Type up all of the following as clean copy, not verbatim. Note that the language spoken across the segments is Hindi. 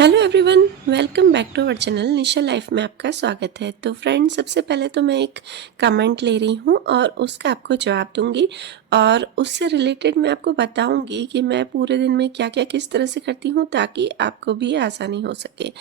Hello everyone, welcome back to our channel Nisha life में आपका स्वागत है। तो फ्रेंड्स, सबसे पहले तो मैं एक कमेंट ले रही हूँ और उसका आपको जवाब दूंगी और उससे रिलेटेड मैं आपको बताऊंगी कि मैं पूरे दिन में क्या क्या किस तरह से करती हूँ ताकि आपको भी आसानी हो सके।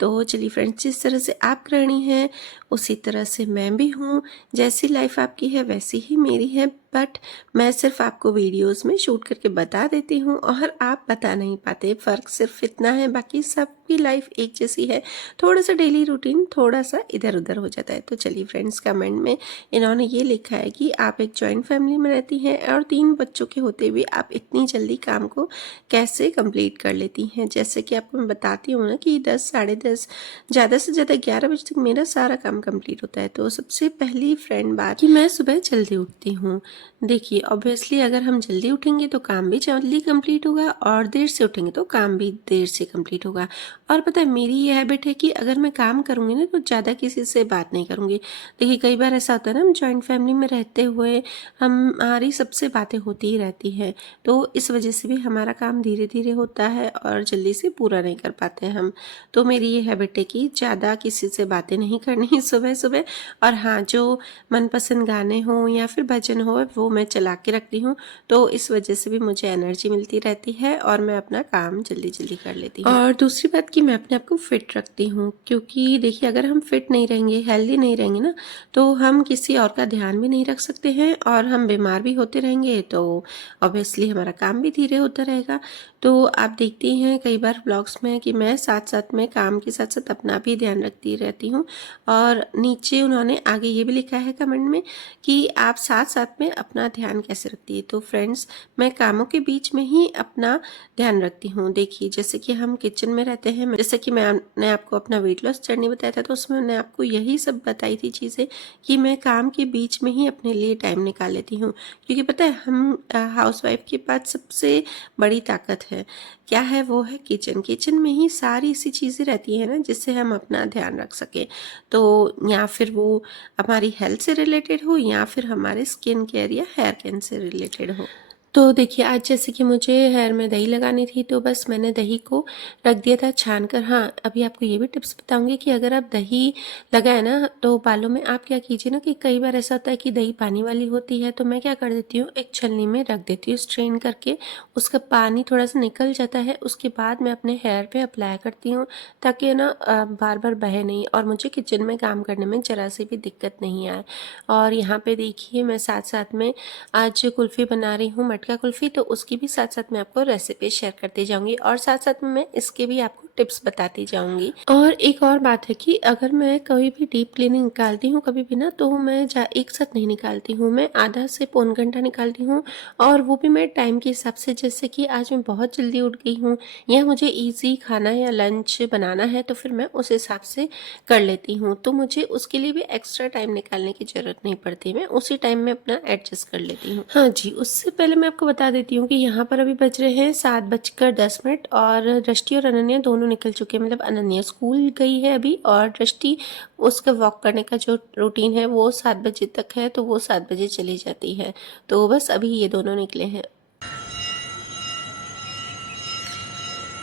तो चलिए फ्रेंड्स, जिस तरह से आप गृहिणी हैं उसी तरह से मैं भी हूँ। जैसी लाइफ आपकी है वैसी ही मेरी है, बट मैं सिर्फ आपको वीडियोस में शूट करके बता देती हूँ और आप बता नहीं पाते। फ़र्क सिर्फ इतना है, बाकी सबकी लाइफ एक जैसी है। थोड़ा सा डेली रूटीन थोड़ा सा इधर उधर हो जाता है। तो चलिए फ्रेंड्स, कमेंट में इन्होंने ये लिखा है कि आप एक जॉइंट फैमिली में रहती हैं और 3 बच्चों के होते हुए आप इतनी जल्दी काम को कैसे कंप्लीट कर लेती हैं। जैसे कि आपको मैं बताती हूँ ना कि 10 साढ़े 10 ज़्यादा से ज़्यादा 11 बजे तक मेरा सारा काम कंप्लीट होता है। तो सबसे पहली फ्रेंड बात कि मैं सुबह जल्दी उठती हूँ। देखिए, ऑब्वियसली अगर हम जल्दी उठेंगे तो काम भी जल्दी कंप्लीट होगा और देर से उठेंगे तो काम भी देर से कंप्लीट होगा। और पता है, मेरी ये हैबिट है कि अगर मैं काम करूँगी ना तो ज़्यादा किसी से बात नहीं करूँगी। देखिए, कई बार ऐसा होता है ना, हम जॉइंट फैमिली में रहते हुए हमारी सबसे बातें होती ही रहती हैं, तो इस वजह से भी हमारा काम धीरे धीरे होता है और जल्दी से पूरा नहीं कर पाते हम। तो मेरी ये हैबिट है कि ज़्यादा किसी से बातें नहीं करनी सुबह सुबह। और हाँ, जो मनपसंद गाने हों या फिर भजन हो वो मैं चला के रखती हूँ, तो इस वजह से भी मुझे एनर्जी मिलती रहती है और मैं अपना काम जल्दी जल्दी कर लेती हूँ। और दूसरी बात कि मैं अपने आप को फिट रखती हूँ, क्योंकि देखिए, अगर हम फिट नहीं रहेंगे, हेल्दी नहीं रहेंगे ना, तो हम किसी और का ध्यान भी नहीं रख सकते हैं और हम बीमार भी होते रहेंगे, तो ऑब्वियसली हमारा काम भी धीरे होता रहेगा। तो आप देखती हैं कई बार ब्लॉग्स में कि मैं साथ साथ में काम के साथ साथ अपना भी ध्यान रखती रहती हूँ। और नीचे उन्होंने आगे ये भी लिखा है कमेंट में कि आप साथ साथ में अपना ध्यान कैसे रखती है। तो फ्रेंड्स, मैं कामों के बीच में ही अपना ध्यान रखती हूँ। देखिए, जैसे कि हम किचन में रहते हैं, जैसे कि मैंने आपको अपना वेट लॉस जर्नी बताया था, तो उसमें मैंने आपको यही सब बताई थी चीज़ें कि मैं काम के बीच में ही अपने लिए टाइम निकाल लेती हूँ। क्योंकि पता है, हम हाउसवाइफ के पास सबसे बड़ी ताकत है, क्या है वो है किचन। किचन में ही सारी ऐसी चीज़ें रहती हैं ना जिससे हम अपना ध्यान रख सकें। तो या फिर वो हमारी हेल्थ से रिलेटेड हो या फिर हमारे स्किन केयर या हेयर केयर से रिलेटेड हो। तो देखिए, आज जैसे कि मुझे हेयर में दही लगानी थी, तो बस मैंने दही को रख दिया था छान कर। हाँ, अभी आपको ये भी टिप्स बताऊंगी कि अगर आप दही लगाए ना तो बालों में आप क्या कीजिए ना, कि कई बार ऐसा होता है कि दही पानी वाली होती है, तो मैं क्या कर देती हूँ, एक छलनी में रख देती हूँ स्ट्रेन करके। उसका पानी थोड़ा सा निकल जाता है, उसके बाद मैं अपने हेयर पे अप्लाई करती हूँ ताकि ना बार बार बहे नहीं और मुझे किचन में काम करने में ज़रा सी भी दिक्कत नहीं आए। और यहाँ पे देखिए, मैं साथ साथ में आज कुल्फ़ी बना रही हूँ, मटका कुल्फ़ी, तो उसकी भी साथ साथ मैं आपको रेसिपी शेयर करती जाऊँगी और साथ साथ में मैं इसके भी आपको टिप्स बताती जाऊँगी। और एक और बात है कि अगर मैं कभी भी डीप क्लीनिंग निकालती हूँ कभी भी ना, तो मैं एक साथ नहीं निकालती हूँ, मैं आधा से पौन घंटा निकालती हूँ। और वो भी मैं टाइम के हिसाब से, जैसे कि आज मैं बहुत जल्दी उठ गई हूँ या मुझे ईज़ी खाना या लंच बनाना है, तो फिर मैं उस हिसाब से कर लेती हूँ। तो मुझे उसके लिए भी एक्स्ट्रा टाइम निकालने की ज़रूरत नहीं पड़ती, मैं उसी टाइम में अपना एडजस्ट कर लेती हूँ। हाँ जी, उससे पहले मैं आपको बता देती हूँ कि यहाँ पर अभी बज रहे हैं 7:10 और दृष्टि और अनन्या दोनों निकल चुके हैं। मतलब अनन्या स्कूल गई है अभी और दृष्टि, उसका वॉक करने का जो रूटीन है वो 7 बजे तक है, तो वो 7 बजे चली जाती है। तो बस अभी ये दोनों निकले हैं।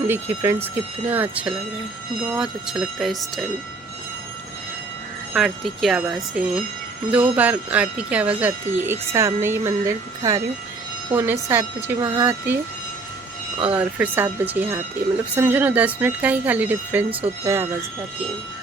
देखिए फ्रेंड्स, कितना अच्छा लग रहा है, बहुत अच्छा लगता है इस टाइम। आरती की आवाज़ें, 2 बार आरती की आवाज़ आती है। एक सामने ये मंदिर दिखा रही हूँ, 6:45 वहाँ आती है और फिर 7 बजे यहाँ आती है। मतलब समझो ना, 10 मिनट का ही खाली डिफरेंस होता है आवाज़ आती है।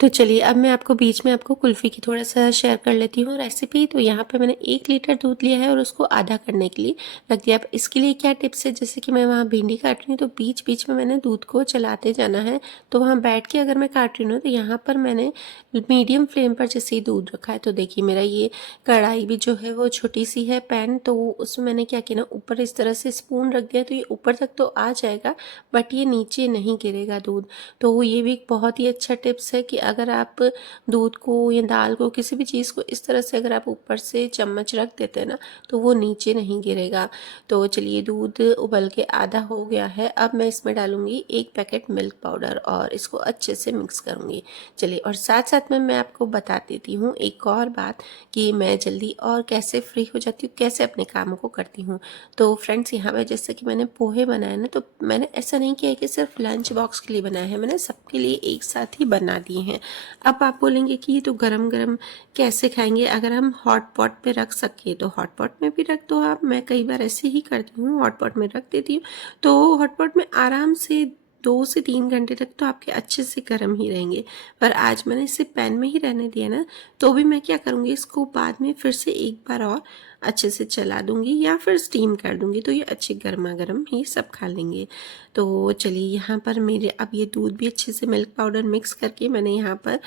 तो चलिए, अब मैं आपको बीच में आपको कुल्फ़ी की थोड़ा सा शेयर कर लेती हूँ रेसिपी। तो यहाँ पे मैंने 1 लीटर दूध लिया है और उसको आधा करने के लिए रख दिया। अब इसके लिए क्या टिप्स है, जैसे कि मैं वहाँ भिंडी काट रही हूँ तो बीच बीच में मैंने दूध को चलाते जाना है। तो वहाँ बैठ के अगर मैं काट रही हूँ तो यहाँ पर मैंने मीडियम फ्लेम पर जैसे ही दूध रखा है, तो देखिए मेरा ये कढ़ाई भी जो है वो छोटी सी है पैन, तो उसमें मैंने क्या किया ना, ऊपर इस तरह से स्पून रख दिया, तो ये ऊपर तक तो आ जाएगा बट ये नीचे नहीं गिरेगा दूध। तो ये भी एक बहुत ही अच्छा टिप्स है कि अगर आप दूध को या दाल को किसी भी चीज़ को इस तरह से अगर आप ऊपर से चम्मच रख देते हैं ना तो वो नीचे नहीं गिरेगा। तो चलिए दूध उबल के आधा हो गया है। अब मैं इसमें डालूँगी 1 पैकेट मिल्क पाउडर और इसको अच्छे से मिक्स करूँगी। चलिए, और साथ-साथ में मैं आपको बता देती हूँ एक और बात कि मैं जल्दी और कैसे फ्री हो जाती हूँ, कैसे अपने कामों को करती हूँ। तो फ्रेंड्स, यहाँ पे जैसे कि मैंने पोहे बनाए ना, तो मैंने ऐसा नहीं किया है कि सिर्फ लंच बॉक्स के लिए बनाए हैं, मैंने सबके लिए एक साथ ही बना दिए हैं। अब आप बोलेंगे कि ये तो गरम-गरम कैसे खाएँगे? अगर हम हॉट पॉट पे रख सकें तो हॉट पॉट में भी रख दो आप। मैं कई बार ऐसे ही करती हूँ, हॉट पॉट में रख देती हूँ, तो हॉट पॉट में आराम से 2 से 3 घंटे तक तो आपके अच्छे से गर्म ही रहेंगे। पर आज मैंने इसे पैन में ही रहने दिया ना, तो भी मैं क्या करूँगी, इसको बाद में फिर से एक बार और अच्छे से चला दूँगी या फिर स्टीम कर दूँगी, तो ये अच्छे गरमा-गरम ही सब खा लेंगे। तो चलिए, यहाँ पर मेरे अब ये दूध भी अच्छे से मिल्क पाउडर मिक्स करके मैंने यहाँ पर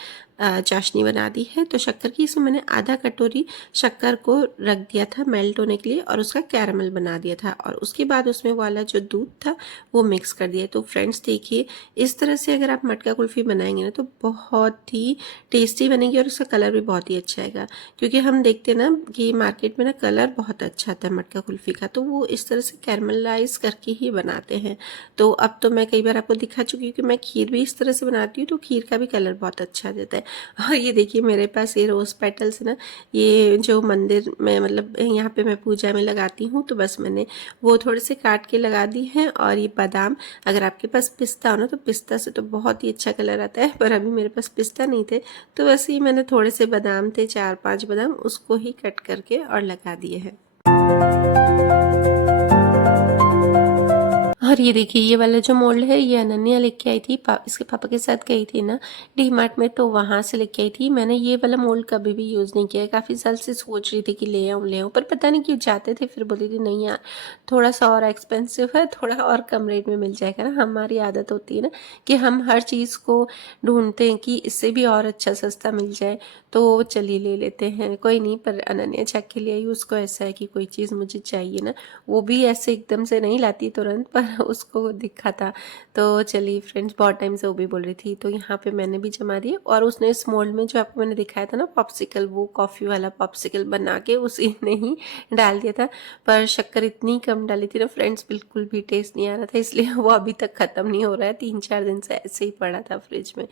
चाशनी बना दी है। तो शक्कर की इसमें मैंने आधा कटोरी शक्कर को रख दिया था मेल्ट होने के लिए और उसका कैरामल बना दिया था, और उसके बाद उसमें वाला जो दूध था वो मिक्स कर दिया। तो फ्रेंड्स देखिए, इस तरह से अगर आप मटका कुल्फ़ी बनाएंगे ना तो बहुत ही टेस्टी बनेगी और उसका कलर भी बहुत ही अच्छा आएगा। क्योंकि हम देखते हैं ना कि मार्केट में ना कलर बहुत अच्छा आता है मटका कुल्फ़ी का, तो वो इस तरह से कैरमलाइज़ करके ही बनाते हैं। तो अब तो मैं कई बार आपको दिखा चुकी हूँ कि मैं खीर भी इस तरह से बनाती हूँ, तो खीर का भी कलर बहुत अच्छा देता है। और ये देखिए, मेरे पास ये रोज़ पेटल्स ना, ये जो मंदिर में मतलब यहाँ पे मैं पूजा में लगाती हूँ, तो बस मैंने वो थोड़े से काट के लगा दी हैं। और ये बादाम, अगर आपके पास पिस्ता हो ना तो पिस्ता से तो बहुत ही अच्छा कलर आता है, पर अभी मेरे पास पिस्ता नहीं थे, तो बस ये मैंने थोड़े से बादाम थे, 4-5 बादाम, उसको ही कट करके और लगा दिए हैं। और ये देखिए, ये वाला जो मोल्ड है ये अनन्या लेके आई थी, इसके पापा के साथ गई थी ना डीमार्ट में, तो वहाँ से लेके आई थी। मैंने ये वाला मोल्ड कभी भी यूज़ नहीं किया है, काफ़ी साल से सोच रही थी कि ले आऊँ, पर पता नहीं क्यों जाते थे फिर बोली थी नहीं यार, थोड़ा सा और एक्सपेंसिव है, थोड़ा और कम रेट में मिल जाएगा ना। हमारी आदत होती है ना कि हम हर चीज़ को ढूंढते हैं कि इससे भी और अच्छा सस्ता मिल जाए, तो चलिए ले लेते हैं, कोई नहीं। पर अनन्या चख के लिए आई, उसको ऐसा है कि कोई चीज़ मुझे चाहिए ना, वो भी ऐसे एकदम से नहीं लाती तुरंत, पर उसको दिखा था। तो चलिए फ्रेंड्स, बहुत टाइम से वो भी बोल रही थी, तो यहाँ पे मैंने भी जमा दिए। और उसने इस मोल्ड में जो आपको मैंने दिखाया था ना पॉप्सिकल, वो कॉफ़ी वाला पॉप्सिकल बना के उसी ने ही डाल दिया था। पर शक्कर इतनी कम डाली थी ना फ्रेंड्स, बिल्कुल भी टेस्ट नहीं आ रहा था, इसलिए वो अभी तक ख़त्म नहीं हो रहा है, 3-4 दिन से ऐसे ही पड़ा था फ्रिज में।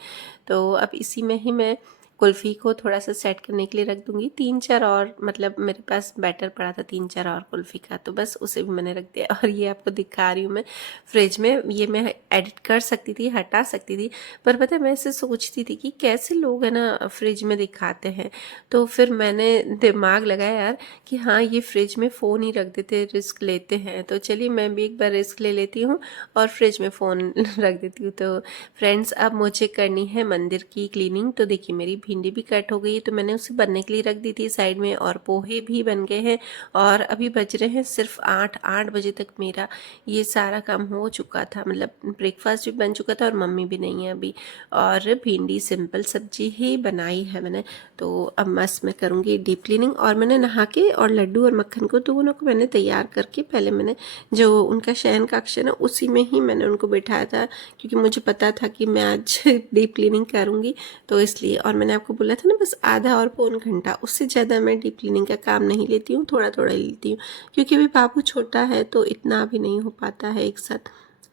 तो अब इसी में ही मैं कुल्फ़ी को थोड़ा सा सेट करने के लिए रख दूँगी। 3-4 और, मतलब मेरे पास बैटर पड़ा था 3-4 और कुल्फ़ी का, तो बस उसे भी मैंने रख दिया। और ये आपको दिखा रही हूँ मैं फ्रिज में, ये मैं एडिट कर सकती थी, हटा सकती थी, पर पता है मैं ऐसे सोचती थी कि कैसे लोग है ना फ्रिज में दिखाते हैं। तो फिर मैंने दिमाग लगाया यार कि हाँ, ये फ्रिज में फ़ोन ही रख देते, रिस्क लेते हैं, तो चलिए मैं भी एक बार रिस्क ले लेती हूँ और फ्रिज में फ़ोन रख देती हूँ। तो फ्रेंड्स, अब मुझे करनी है मंदिर की क्लीनिंग। तो देखिए, मेरी भिंडी भी कट हो गई है, तो मैंने उसे बनने के लिए रख दी थी साइड में, और पोहे भी बन गए हैं, और अभी बज रहे हैं सिर्फ 8 बजे तक मेरा ये सारा काम हो चुका था, मतलब ब्रेकफास्ट भी बन चुका था और मम्मी भी नहीं है अभी, और भिंडी सिंपल सब्जी ही बनाई है मैंने। तो अब मस्त मैं करूँगी डीप क्लीनिंग, और मैंने नहा के और लड्डू और मक्खन को दोनों को मैंने तैयार करके, पहले मैंने जो उनका शयन कक्ष है ना उसी में ही मैंने उनको बिठाया था, क्योंकि मुझे पता था कि मैं आज डीप क्लीनिंग करूँगी, तो इसलिए। और मैंने आपको बोला था ना बस आधा और पौन घंटा, उससे ज़्यादा मैं डीप क्लीनिंग का काम नहीं लेती हूँ, थोड़ा थोड़ा ही लेती हूँ, क्योंकि अभी बाबू छोटा है तो इतना भी नहीं हो पाता है एक साथ।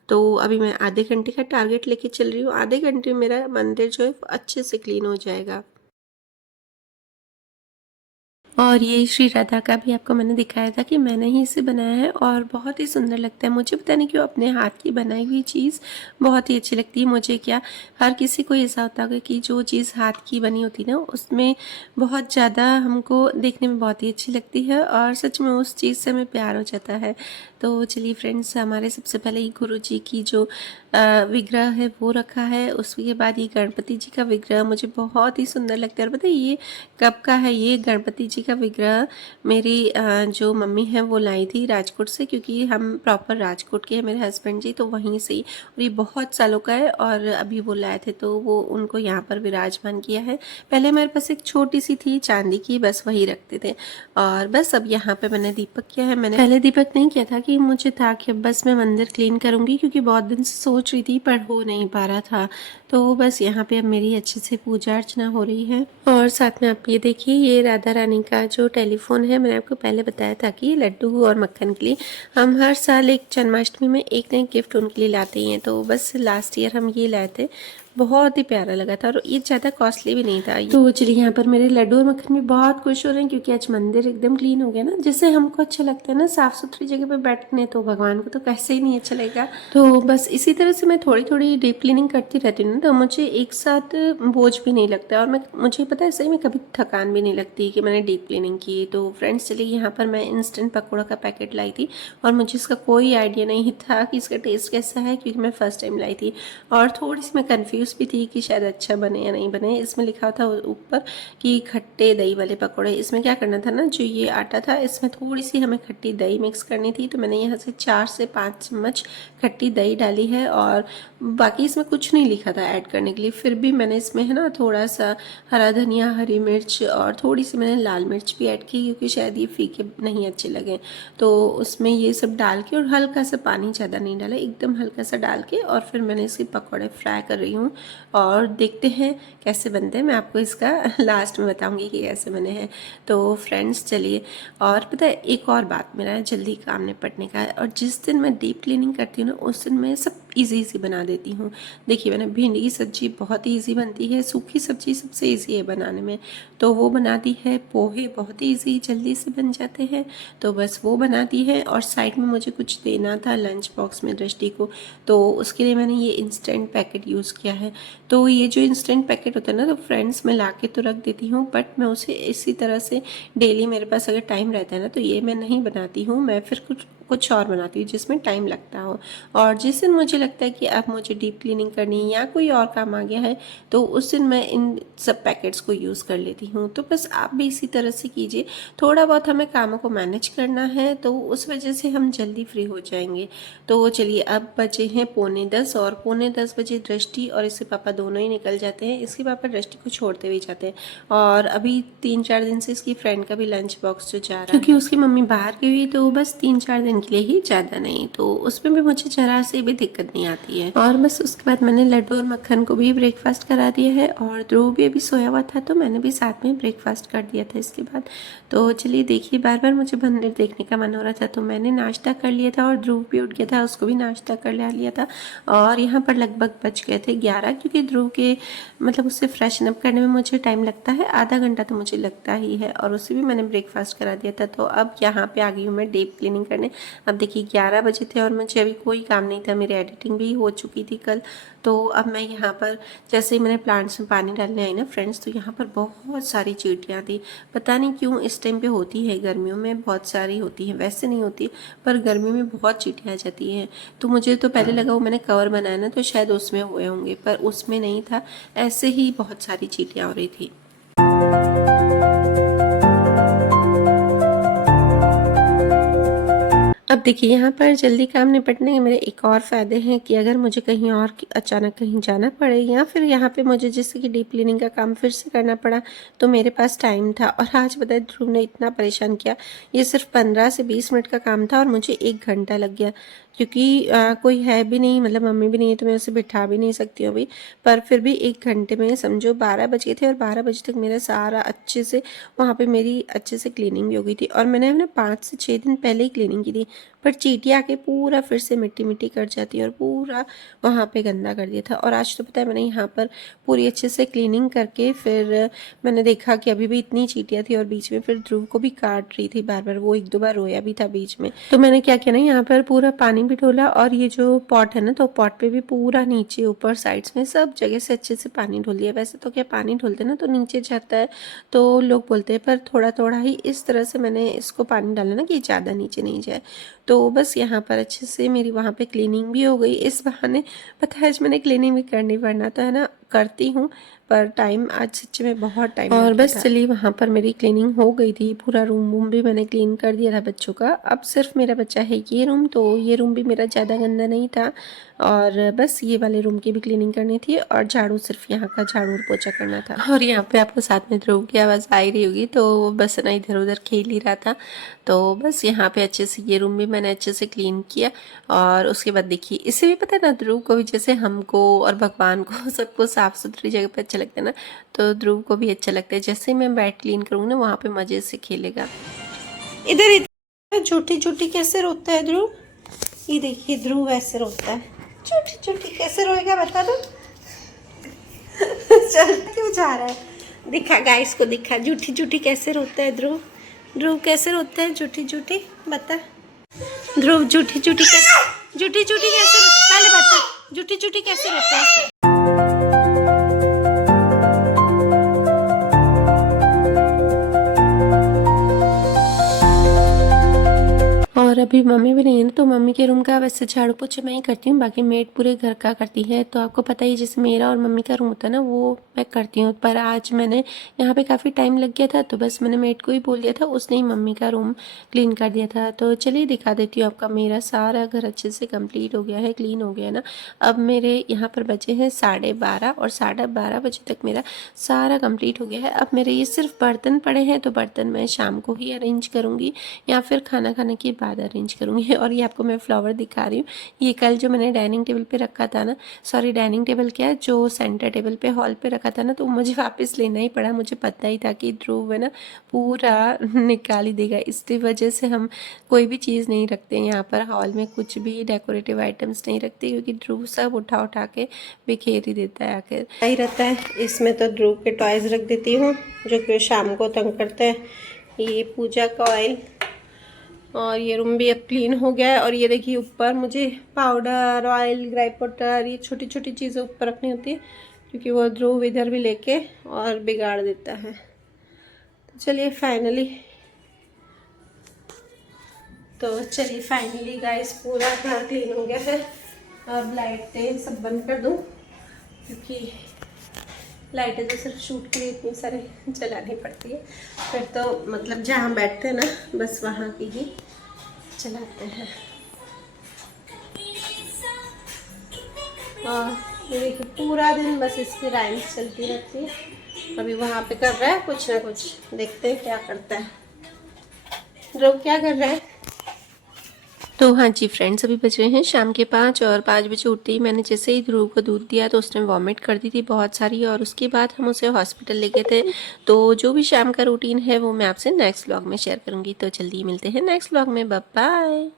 तो अभी मैं आधे घंटे का टारगेट लेके चल रही हूँ, आधे घंटे में मेरा मंदिर जो है अच्छे से क्लीन हो जाएगा। और ये श्री राधा का भी आपको मैंने दिखाया था कि मैंने ही इसे बनाया है, और बहुत ही सुंदर लगता है। मुझे पता नहीं क्यों अपने हाथ की बनाई हुई चीज़ बहुत ही अच्छी लगती है। मुझे क्या, हर किसी को ऐसा होता है कि जो चीज़ हाथ की बनी होती है ना उसमें बहुत ज़्यादा हमको देखने में बहुत ही अच्छी लगती है, और सच में उस चीज़ से हमें प्यार हो जाता है। तो चलिए फ्रेंड्स, हमारे सबसे पहले ही गुरु जी की जो विग्रह है वो रखा है, उसके बाद ये गणपति जी का विग्रह मुझे बहुत ही सुंदर लगता है। और पता है ये कब का है? ये गणपति जी का विग्रह मेरी जो मम्मी है वो लाई थी राजकोट से, क्योंकि हम प्रॉपर राजकोट के हैं मेरे हस्बैंड जी, तो वहीं से ही। और ये बहुत सालों का है, और अभी वो लाए थे तो वो उनको यहाँ पर विराजमान किया है। पहले मेरे पास एक छोटी सी थी चांदी की, बस वही रखते थे। और बस अब यहाँ पे मैंने दीपक किया है। मैंने पहले दीपक नहीं किया था कि कि मुझे था कि अब बस मैं मंदिर क्लीन करूँगी, क्योंकि बहुत दिन से सोच रही थी पर हो नहीं पा रहा था। तो बस यहाँ पे अब मेरी अच्छे से पूजा अर्चना हो रही है। और साथ में आप ये देखिए, ये राधा रानी का जो टेलीफोन है, मैंने आपको पहले बताया था कि लड्डू और मक्खन के लिए हम हर साल एक जन्माष्टमी में एक नई गिफ्ट उनके लिए लाते ही हैं। तो बस लास्ट ईयर हम ये लाए थे, बहुत ही प्यारा लगा था और ये ज़्यादा कॉस्टली भी नहीं था। तो चलिए, यहाँ पर मेरे लड्डू और मक्खन भी बहुत खुश हो रहे हैं, क्योंकि आज मंदिर एकदम क्लीन हो गया ना। जैसे हमको अच्छा लगता है ना साफ़ सुथरी जगह पे बैठने, तो भगवान को तो कैसे ही नहीं अच्छा लगेगा। तो बस इसी तरह से मैं थोड़ी थोड़ी डीप क्लीनिंग करती रहती हूँ ना, तो मुझे एक साथ बोझ भी नहीं लगता और मुझे पता है सही में कभी थकान भी नहीं लगती कि मैंने डीप क्लीनिंग की। तो फ्रेंड्स, चलिए यहाँ पर मैं इंस्टेंट पकौड़ा का पैकेट लाई थी और मुझे इसका कोई आइडिया नहीं था कि इसका टेस्ट कैसा है, क्योंकि मैं फर्स्ट टाइम लाई थी और थोड़ी सी मैं कंफ्यूज भी थी कि शायद अच्छा बने या नहीं बने। इसमें लिखा था ऊपर कि खट्टे दही वाले पकौड़े। इसमें क्या करना था ना, जो ये आटा था इसमें थोड़ी सी हमें खट्टी दही मिक्स करनी थी। तो मैंने यहाँ से 4 से 5 चम्मच खट्टी दही डाली है और बाकी इसमें कुछ नहीं लिखा था ऐड करने के लिए। फिर भी मैंने इसमें है ना थोड़ा सा हरा धनिया, हरी मिर्च और थोड़ी सी मैंने लाल मिर्च भी ऐड की, क्योंकि शायद ये फीके नहीं अच्छे लगे। तो उसमें ये सब डाल के और हल्का सा पानी, ज़्यादा नहीं डाला, एकदम हल्का सा डाल के और फिर मैंने इसके पकौड़े फ्राई कर रही हूँ और देखते हैं कैसे बनते हैं। मैं आपको इसका लास्ट में बताऊंगी कि कैसे बने हैं। तो फ्रेंड्स चलिए, और पता है एक और बात, मेरा जल्दी काम निपटने का है और जिस दिन मैं डीप क्लीनिंग करती हूँ ना, उस दिन मैं सब इजी बना देती हूँ। देखिए, मैंने भिंडी की सब्जी बहुत ही ईजी बनती है, सूखी सब्जी सबसे ईजी है बनाने में, तो वो बना दी है। पोहे बहुत ही ईजी जल्दी से बन जाते हैं, तो बस वो बना दी है। और साइड में मुझे कुछ देना था लंच बॉक्स में दृष्टि को, तो उसके लिए मैंने ये इंस्टेंट पैकेट यूज़ किया है। तो ये जो इंस्टेंट पैकेट होता है ना, तो फ्रेंड्स मैं ला के तो रख देती हूँ, बट मैं उसे इसी तरह से डेली मेरे पास अगर टाइम रहता है ना, तो ये मैं नहीं बनाती हूँ। मैं फिर कुछ और बनाती हूँ जिसमें टाइम लगता हो। और जिस दिन मुझे लगता है कि अब मुझे डीप क्लीनिंग करनी है या कोई और काम आ गया है, तो उस दिन मैं इन सब पैकेट्स को यूज़ कर लेती हूँ। तो बस आप भी इसी तरह से कीजिए। थोड़ा बहुत हमें कामों को मैनेज करना है, तो उस वजह से हम जल्दी फ्री हो जाएंगे। तो चलिए, अब बचे हैं 9:45 और 9:45 बजे दृष्टि और इसके पापा दोनों ही निकल जाते हैं। इसके पापा दृष्टि को छोड़ते हुए जाते हैं और अभी 3-4 दिन से इसकी फ्रेंड का भी लंच बॉक्स जो जा रहा है, क्योंकि उसकी मम्मी बाहर गई हुई, तो बस 3-4 दिन के लिए ही, ज़्यादा नहीं। तो उसमें भी मुझे जरा से भी दिक्कत नहीं आती है। और बस उसके बाद मैंने लड्डू और मक्खन को भी ब्रेकफास्ट करा दिया है और ध्रुव भी अभी सोया हुआ था, तो मैंने भी साथ में ब्रेकफास्ट कर दिया था इसके बाद। तो चलिए देखिए, बार बार मुझे मंदिर देखने का मन हो रहा था, तो मैंने नाश्ता कर लिया था और ध्रुव भी उठ गया था, उसको भी नाश्ता कर लिया था। और यहाँ पर लगभग बज गए थे 11, क्योंकि ध्रुव के मतलब उससे फ्रेशन अप करने में मुझे टाइम लगता है, आधा घंटा तो मुझे लगता ही है। और उसे भी मैंने ब्रेकफास्ट करा दिया था। तो अब यहाँ पे आ गई हूँ मैं डीप क्लीनिंग करने। अब देखिए 11 बजे थे और मुझे अभी कोई काम नहीं था, मेरी एडिटिंग भी हो चुकी थी कल। तो अब मैं यहाँ पर जैसे ही मैंने प्लांट्स में पानी डालने आई ना फ्रेंड्स, तो यहाँ पर बहुत सारी चींटियाँ थी। पता नहीं क्यों इस टाइम पे होती है, गर्मियों में बहुत सारी होती हैं, वैसे नहीं होती, पर गर्मी में बहुत चींटियाँ आ जाती हैं। तो मुझे तो पहले लगा वो मैंने कवर बनाया ना, तो शायद उसमें हुए होंगे, पर उसमें नहीं था, ऐसे ही बहुत सारी चींटियाँ हो रही थी। अब देखिए, यहाँ पर जल्दी काम निपटने के मेरे एक और फ़ायदे हैं कि अगर मुझे कहीं और अचानक कहीं जाना पड़े या फिर यहाँ पे मुझे जैसे कि डीप क्लीनिंग का काम फिर से करना पड़ा, तो मेरे पास टाइम था। और आज बताए ध्रुव ने इतना परेशान किया, ये सिर्फ 15 से 20 मिनट का काम था और मुझे 1 घंटा लग गया, क्योंकि कोई है भी नहीं, मतलब मम्मी भी नहीं है, तो मैं उसे बिठा भी नहीं सकती हूँ अभी। पर फिर भी 1 घंटे में समझो 12 बज गए थे और 12 बजे तक मेरा सारा अच्छे से वहाँ पे मेरी अच्छे से क्लीनिंग भी हो गई थी। और मैंने ना 5 से 6 दिन पहले ही क्लीनिंग की थी, पर चींटियाँ आके पूरा फिर से मिट्टी मिट्टी कर जाती है और पूरा वहाँ पे गंदा कर दिया था। और आज तो पता है, मैंने यहाँ पर पूरी अच्छे से क्लीनिंग करके फिर मैंने देखा कि अभी भी इतनी चींटियाँ थी और बीच में फिर ध्रुव को भी काट रही थी बार बार, वो 1-2 बार रोया भी था बीच में। तो मैंने क्या किया ना, यहाँ पर पूरा पानी भी डोला और ये जो पॉट है ना, तो पॉट पे भी पूरा नीचे ऊपर साइड्स में सब जगह से अच्छे से पानी डोल दिया। वैसे तो क्या पानी डोलते ना तो नीचे जाता है, तो लोग बोलते हैं, पर थोड़ा थोड़ा ही इस तरह से मैंने इसको पानी डाला ना कि ज़्यादा नीचे नहीं जाए। तो बस यहाँ पर अच्छे से मेरी वहाँ पे क्लीनिंग भी हो गई इस बहाने। पता है, आज मैंने क्लीनिंग भी करनी पड़ना तो है ना, करती हूँ, पर टाइम आज सच में बहुत टाइम और बस चलिए, वहाँ पर मेरी क्लीनिंग हो गई थी, पूरा रूम वूम भी मैंने क्लीन कर दिया था बच्चों का। अब सिर्फ मेरा बच्चा है ये रूम, तो ये रूम भी मेरा ज़्यादा गंदा नहीं था और बस ये वाले रूम की भी क्लीनिंग करनी थी और झाड़ू, सिर्फ यहाँ का झाड़ू और पोछा करना था। और यहाँ पे आपको साथ में ध्रुव की आवाज़ आ ही रही होगी, तो वो बस ना इधर उधर खेल ही रहा था। तो बस यहाँ पे अच्छे से ये रूम भी मैंने अच्छे से क्लीन किया। और उसके बाद देखिए, इससे भी पता है ना, ध्रुव को भी जैसे हमको और भगवान को सबको साफ़ सुथरी जगह पे अच्छा लगता है ना, तो ध्रुव को भी अच्छा लगता है। जैसे ही मैं बेड क्लीन करूँगी ना, वहाँ पे मज़े से खेलेगा। इधर इधर झूठी झूठी कैसे रोता है ध्रुव? ये देखिए ध्रुव ऐसे रोता है, झूठी झूठी कैसे रोएगा बता दो। चल क्यों जा रहा है, दिखा गाइस को, दिखा झूठी झूठी कैसे रोता है ध्रुव। ध्रुव कैसे रोता है झूठी झूठी, बता ध्रुव। झूठी झूठी कैसे, झूठी झूठी कैसे रोता, पहले बता झूठी झूठी कैसे रोता है। और अभी मम्मी भी नहीं है ना, तो मम्मी के रूम का वैसे झाड़ू पोछा मैं ही करती हूँ, बाकी मेड पूरे घर का करती है। तो आपको पता ही, जैसे मेरा और मम्मी का रूम होता है ना, वो मैं करती हूँ। पर आज मैंने यहाँ पे काफ़ी टाइम लग गया था, तो बस मैंने मेड को ही बोल दिया था, उसने ही मम्मी का रूम क्लीन कर दिया था। तो चलिए दिखा देती हूँ आपका, मेरा सारा घर अच्छे से कम्प्लीट हो गया है, क्लीन हो गया ना। अब मेरे यहाँ पर बचे हैं 12:30 और 12:30 बजे तक मेरा सारा कम्प्लीट हो गया है। अब मेरे ये सिर्फ बर्तन पड़े हैं, तो बर्तन मैं शाम को ही अरेंज करूँगी या फिर खाना खाने के बाद अरेंज करूँगी। और ये आपको मैं फ्लावर दिखा रही हूँ, ये कल जो मैंने डाइनिंग टेबल पे रखा था ना, सॉरी डाइनिंग टेबल क्या, जो सेंटर टेबल पे हॉल पे रखा था ना, तो मुझे वापस लेना ही पड़ा। मुझे पता ही था कि ध्रुव है ना पूरा निकाल ही देगा, इसकी वजह से हम कोई भी चीज़ नहीं रखते यहाँ पर हॉल में, कुछ भी डेकोरेटिव आइटम्स नहीं रखते, क्योंकि ध्रुव सब उठा उठा के बिखेर ही देता है आखिर। ही रहता है इसमें, तो ध्रुव के टॉयज रख देती हूँ जो कि शाम को तंग करते हैं। ये पूजा का ऑयल, और ये रूम भी अब क्लीन हो गया है। और ये देखिए ऊपर मुझे पाउडर, ऑयल, ग्राई पाउडर, ये छोटी छोटी चीज़ें ऊपर रखनी होती है, क्योंकि वो ध्रुव इधर भी लेके और बिगाड़ देता है। तो चलिए फाइनली गाइस पूरा घर क्लीन हो गया है। अब लाइटें सब बंद कर दूँ, क्योंकि लाइटें तो सिर्फ शूट के लिए इतनी सारे जलानी पड़ती है, फिर तो मतलब जहाँ बैठते हैं ना बस वहाँ की ही चलाते हैं। और ये देखिए पूरा दिन बस इसकी राइम्स चलती रहती है। अभी वहाँ पे कर रहा है कुछ ना कुछ, देखते हैं क्या करता है। ध्रुव क्या कर रहा है? तो हाँ जी फ्रेंड्स, अभी बज रहे हैं शाम के 5 और 5 बजे उठते ही मैंने जैसे ही ध्रुव को दूध दिया तो उसने वॉमिट कर दी थी बहुत सारी, और उसके बाद हम उसे हॉस्पिटल ले गए थे। तो जो भी शाम का रूटीन है वो मैं आपसे नेक्स्ट व्लॉग में शेयर करूँगी। तो जल्दी मिलते हैं नेक्स्ट व्लॉग में, बाय बाय।